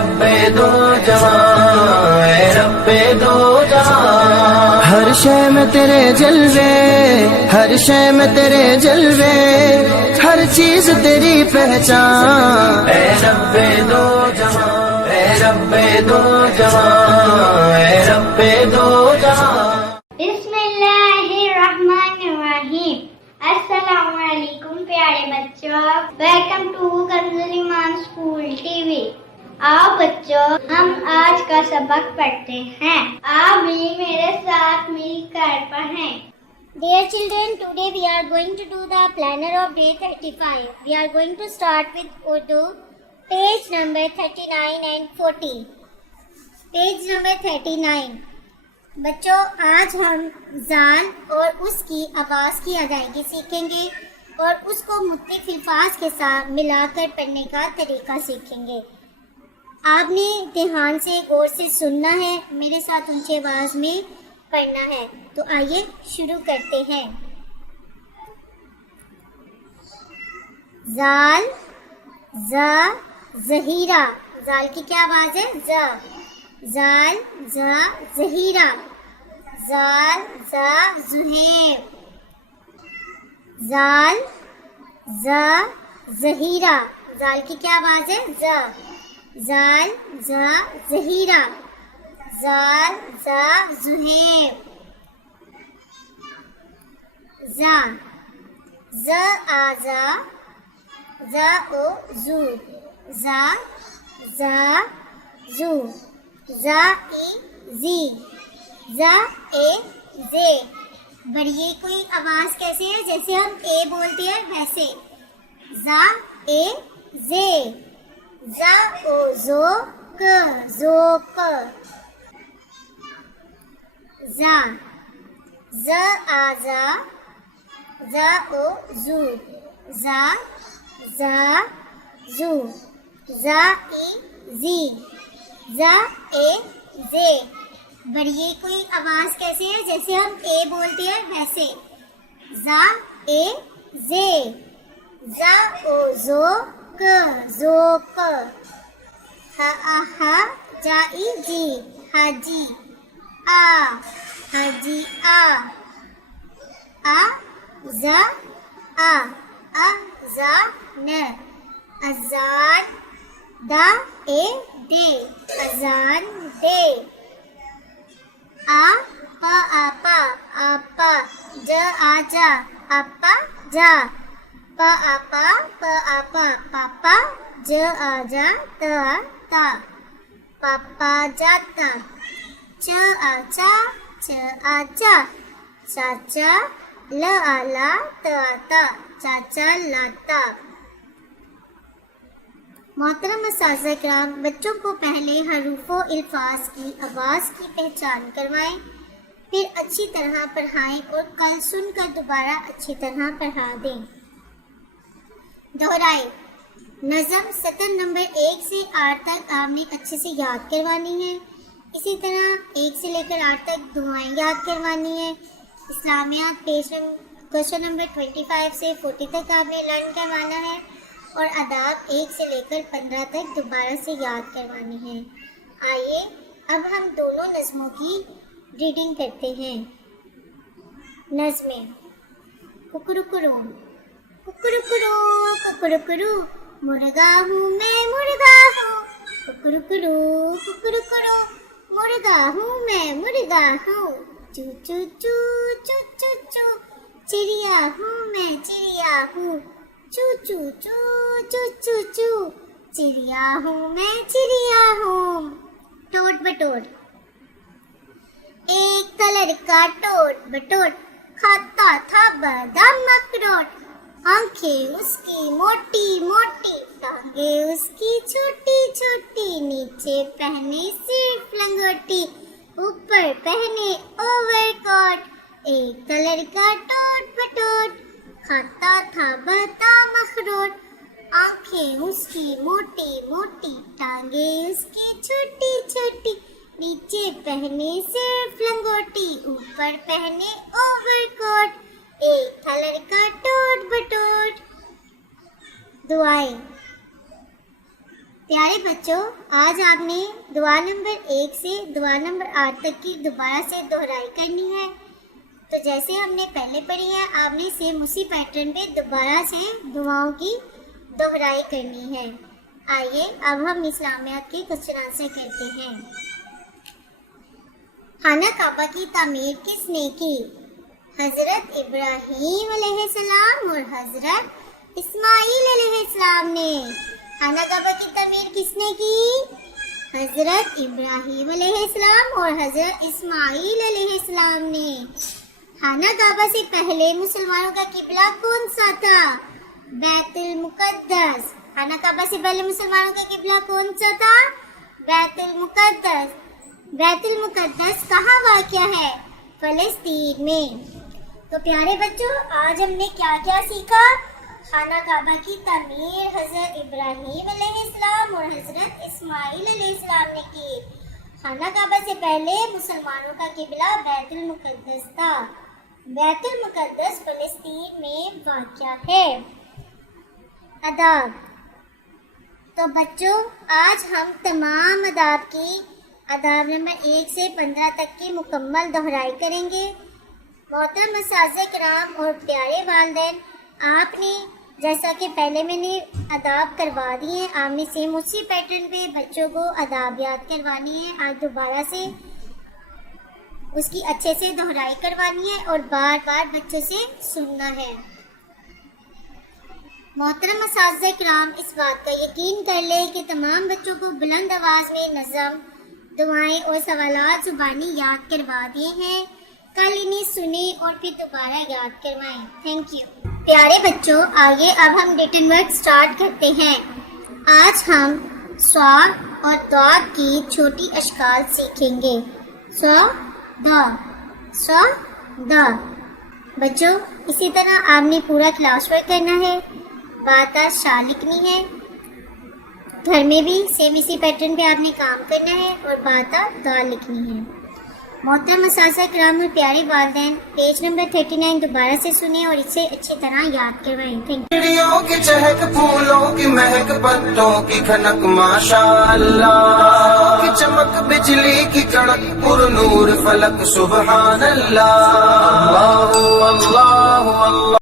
رب دو جہاں، اے رب دو جہاں، ہر شے میں تیرے جلوے، ہر شے میں تیرے جلوے، ہر چیز تیری پہچان، اے رب دو جہاں، اے رب دو جہاں، اے رب دو جہاں۔ بسم اللہ الرحمن الرحیم۔ السلام علیکم پیارے بچوں، ویلکم ٹو کنزل ایمان اسکول ٹی وی۔ آؤ بچوں ہم آج کا سبق پڑھتے ہیں، آپ بھی میرے ساتھ مل کر پڑھیں۔ Dear children, today we are going to do the planner of day 35. We are going to start with Urdu, page number 39 and 40. Page number 39. بچوں آج ہم زال اور اس کی آواز کی ادائیگی سیکھیں گے اور اس کو مختلف الفاظ کے ساتھ ملا کر پڑھنے کا طریقہ سیکھیں گے۔ آپ نے دھیان سے غور سے سننا ہے، میرے ساتھ اونچی آواز میں پڑھنا ہے۔ تو آئیے شروع کرتے ہیں۔ زال، ز، زہیرہ، زال کی کیا آواز ہے؟ ز، زال، ز، زہیرہ، زال، ز، زہیر، زال، ز، زہیرہ، زال کی کیا آواز ہے؟ ز، زال، ز، زہیرہ، زال، ز، زہیر، ز، ز، آ، ز، ز، او، زو، ز، ز، زو، ز، ای، زی، ز، اے، زے۔ بڑھئے کوئی آواز کیسے ہے؟ جیسے ہم اے بولتے ہیں ویسے، ز، اے، زے، ز، او، زو، ک، زوک، ز، ز، آ، ز، ز، او، زو، ز، ز، زو، ز، ای، زی، ز، اے، زے۔ بڑھئے کوئی آواز کیسے ہے؟ جیسے ہم اے بولتے ہیں ویسے، ز، اے، زے، ز، او، زو، ک، زوک، ہ، آ، ہ، جا، ای، جی، حاجی، آ، حاجی، آ، آ، ز، آ، ز، ن، اذان، دا، اے، دے، اذان دے، آ، پا، آپا، آپا، ج، آ، جا، آپا، جا، پا، آپا، پا، آپا، پاپا، ج، آ، جا، تا، تا، پاپا جاتا، چ، آ، چا، چ، آ، چا، چاچا، ل، آ، لا، ت، آ، تا، چاچا لاتا۔ محترم اساتذہ کرام، بچوں کو پہلے حروف و الفاظ کی آواز کی پہچان کروائیں، پھر اچھی طرح پڑھائیں اور کل سن کر دوبارہ اچھی طرح پڑھا دیں۔ دہرائیں۔ نظم سطر نمبر 1 سے 8 تک آپ نے اچھے سے یاد کروانی ہے، اسی طرح 1 سے لے کر 8 تک دعائیں یاد کروانی ہے۔ اسلامیات کوشچن نمبر 25 سے 40 تک آپ نے لرن کروانا ہے اور آداب 1 سے لے کر 15 تک دوبارہ سے یاد کروانی ہے۔ آئیے اب ہم دونوں نظموں کی ریڈنگ کرتے ہیں۔ نظمیں۔ ککرکرو، ککرکرو، ککرکرو، مرغا ہوں میں مرغا ہوں، ککرکرو، ککرکرو، مرغا ہوں میں مرغا ہوں، چو چو چو، چو چو چو، چڑیا ہوں میں چڑیا ہوں، چو چو چو، چو چو چو، چڑیا ہوں میں چڑیا ہوں۔ ٹوٹ بٹوٹ۔ ایک تھا لڑکا ٹوٹ بٹوٹ، کھاتا تھا بادام اخروٹ، آنکھیں اس کی موٹی موٹی، ٹانگیں اس کی چھوٹی چھوٹی، نیچے پہنے صرف لنگوٹی، اوپر پہنے اوور کوٹ۔ ایک تھا لڑکا ٹوٹ بٹوٹ، کھاتا تھا بادام اخروٹ، آنکھیں اس کی موٹی موٹی، ٹانگیں اس کی چھوٹی چھوٹی، نیچے پہنے صرف لنگوٹی، اوپر پہنے اوور کوٹ۔ ایک تھا لڑکا ٹوٹ بٹوٹ۔ دعائیں۔ پیارے بچوں، آج آپ نے دعا نمبر 1 سے دعا نمبر 8 تک کی دوبارہ سے دہرائی کرنی ہے۔ تو جیسے ہم نے پہلے پڑھی ہے، آپ نے سیم اسی پیٹرن پہ دوبارہ سے دعاؤں کی دہرائی کرنی ہے۔ آئیے اب ہم اسلامیات کے کوسچن آنسر کرتے ہیں۔ خانہ کعبہ کی تعمیر کس نے کی؟ حضرت ابراہیم علیہ السلام اور حضرت اسماعیل علیہ السلام نے۔ خانہ کعبہ کی تعمیر کس نے کی؟ حضرت ابراہیم علیہ السلام اور حضرت اسماعیل علیہ السلام نے۔ خانہ کعبہ سے پہلے مسلمانوں کا قبلہ کون سا تھا؟ بیت المقدس۔ خانہ کعبہ سے پہلے مسلمانوں کا قبلہ کون سا تھا؟ بیت المقدس۔ بیت المقدس کہاں واقع ہے؟ فلسطین میں۔ تو پیارے بچوں، آج ہم نے کیا کیا سیکھا؟ خانہ کعبہ کی تعمیر حضرت ابراہیم علیہ السلام اور حضرت اسماعیل علیہ السلام نے کی۔ خانہ کعبہ سے پہلے مسلمانوں کا قبلہ بیت المقدس تھا۔ بیت المقدس فلسطین میں واقع ہے۔ آداب۔ تو بچوں، آج ہم تمام آداب کی آداب نمبر 1 سے 15 تک کی مکمل دہرائی کریں گے۔ محترم اساتذہ کرام اور پیارے والدین، آپ نے جیسا کہ پہلے میں نے آداب کروا دیے ہیں، آپ نے سیم اسی پیٹرن پہ بچوں کو آداب یاد کروانی ہے۔ آج دوبارہ سے اس کی اچھے سے دہرائی کروانی ہے اور بار بار بچوں سے سننا ہے۔ محترم اساتذہ کرام، اس بات کا یقین کر لیں کہ تمام بچوں کو بلند آواز میں نظم، دعائیں اور سوالات زبانی یاد کروا دیے ہیں۔ کل انہیں سنیں اور پھر دوبارہ یاد کروائیں۔ Thank you. پیارے بچوں، آئیے اب ہم ریٹن ورک سٹارٹ کرتے ہیں۔ آج ہم صاد اور ضاد کی چھوٹی اشکال سیکھیں گے۔ سو دا، سو دا۔ بچوں، اسی طرح آپ نے پورا کلاس ورک کرنا ہے، بات شا لکھنی ہے، گھر میں بھی سیم اسی پیٹرن پہ آپ نے کام کرنا ہے اور بات دا لکھنی ہے۔ محترم اساتذہ کرام اور پیارے والدین، پیج نمبر 39 دوبارہ سے سنیں اور اسے اچھی طرح یاد کروائیں۔ Thank you. چڑیوں کی چہک، پھولوں کی مہک، پتوں کی کھنک، ماشاءاللہ کی چمک، بجلی کی کڑک، پر نور فلک، سبحان اللہ۔ اللہ اللہ اللہ۔